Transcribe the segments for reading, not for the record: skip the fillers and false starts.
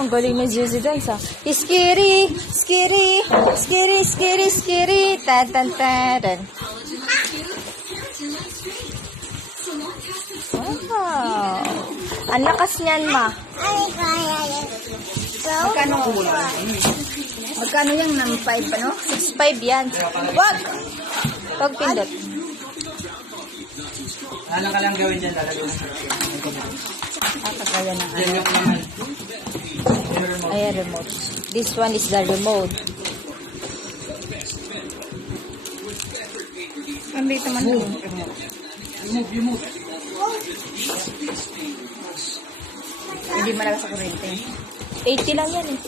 ang galing ng Juicy Dance, Scary, scary, scary, scary, scary. Tan, tan, tan. Wow. Ang lakas niyan, ma. Magkano yung ng 5, ano? 6'5" yan. Wag! Wag pindot. Ano ka lang gawin dyan, lalagyan mo. Kagaya ng Yan yung naman. Ayan, remote. This one is the remote. Ang dito man yung You move. hindi malakas sa kurente. 80 lang yan, eh.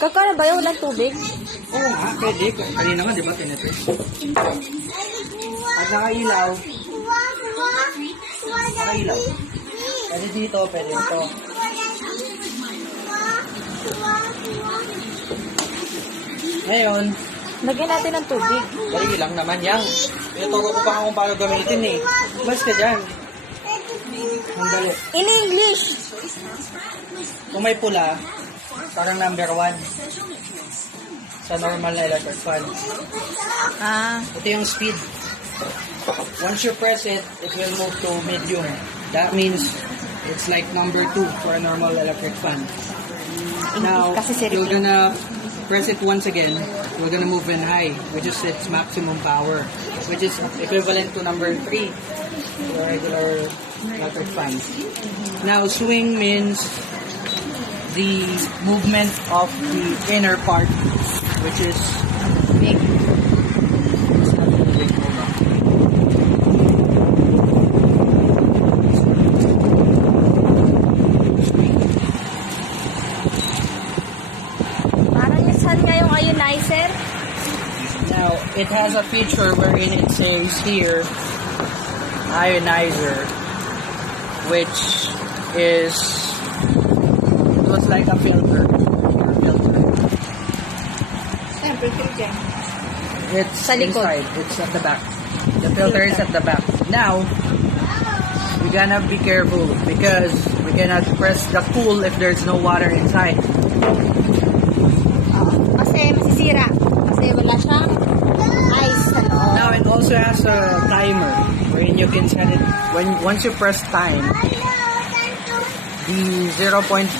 Kakano ba yun? Walang tubig? Oo nga, pwede. Kanina nga, di ba, tinitry? At nakailaw. Nakailaw. Pwede dito, pwede ito. Ngayon, Lagyan natin ng tubig. balik lang naman yan. Tinuturo ko pa kung paano gamitin eh. Mas ka dyan. Ang dali. In English! Kung may pula, parang number 1 sa normal na electric fan. Ito yung speed. Once you press it, it will move to medium. That means it's like number 2 for a normal electric fan. Now, Kasi you're gonna press it once again. We're gonna move in high, which is its maximum power, which is equivalent to number 3 for regular electric fan. Now, swing means the movement of the inner part, which is big. Parang saan nga yung ionizer? Now, it has a feature wherein it says here, ionizer, which is, looks like a filter. Siyempre, filter. It's Sa likod. inside. It's at the back. The filter is at the back. Now, we gonna be careful because we cannot press the cool if there's no water inside. Kasi masisira. Kasi wala siyang ice sa loob. Now, it also has a timer wherein you can set it. Once you press time, the 0.5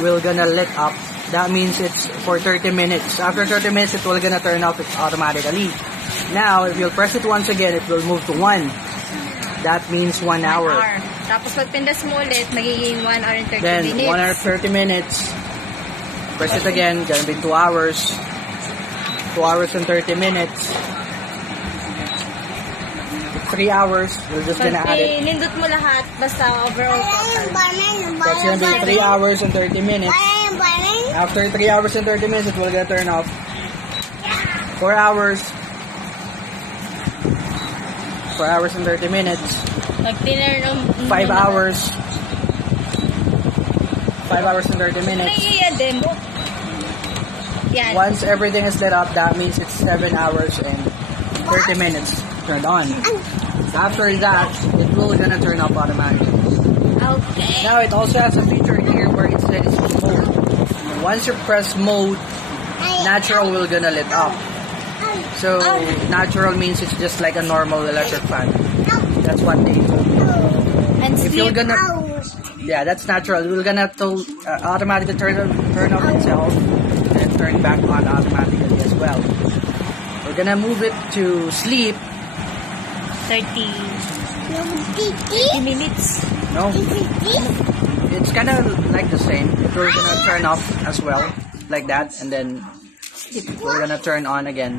will gonna lit up. That means it's for 30 minutes. After 30 minutes, it will gonna turn off it automatically. Now, if you'll press it once again, it will move to 1. That means 1 hour. Tapos pag pindas mo ulit, magiging 1 hour and 30 Then, minutes. 1 hour 30 minutes. Press it again, gonna be 2 hours. 2 hours and 30 minutes. 3 hours, we're just gonna add it. Nindot mo lahat, basta overall total. That's gonna be 3 hours and 30 minutes. After 3 hours and 30 minutes, it will get turned off. 4 hours. 4 hours and 30 minutes. Pag tinurn on... 5 hours. 5 hours and 30 minutes. demo. Yan. Once everything is lit up, that means it's 7 hours and 30 minutes turned on. After that, it will gonna turn off automatically. Okay. Now, it also has a feature here where it says mode. Once you press mode, natural will gonna lit up. So, natural means it's just like a normal electric fan. That's what they told me. And If you're sleep. gonna, yeah, that's natural. It will gonna automatically turn off itself and turn back on automatically as well. We're gonna move it to sleep. 30 minutes. No, it's kind of like the same. We're gonna turn off as well, like that, and then we're gonna turn on again.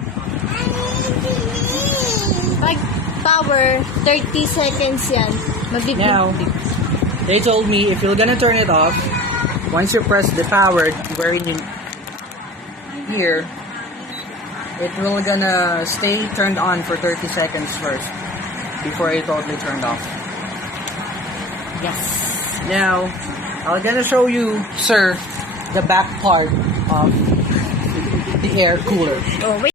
Pag power, 30 seconds yan. Now, they told me if you're gonna turn it off, once you press the power, wherein you here, it will gonna stay turned on for 30 seconds first before it totally turned off. Yes. Now, I'm gonna show you, sir, the back part of the air cooler. Oh, wait.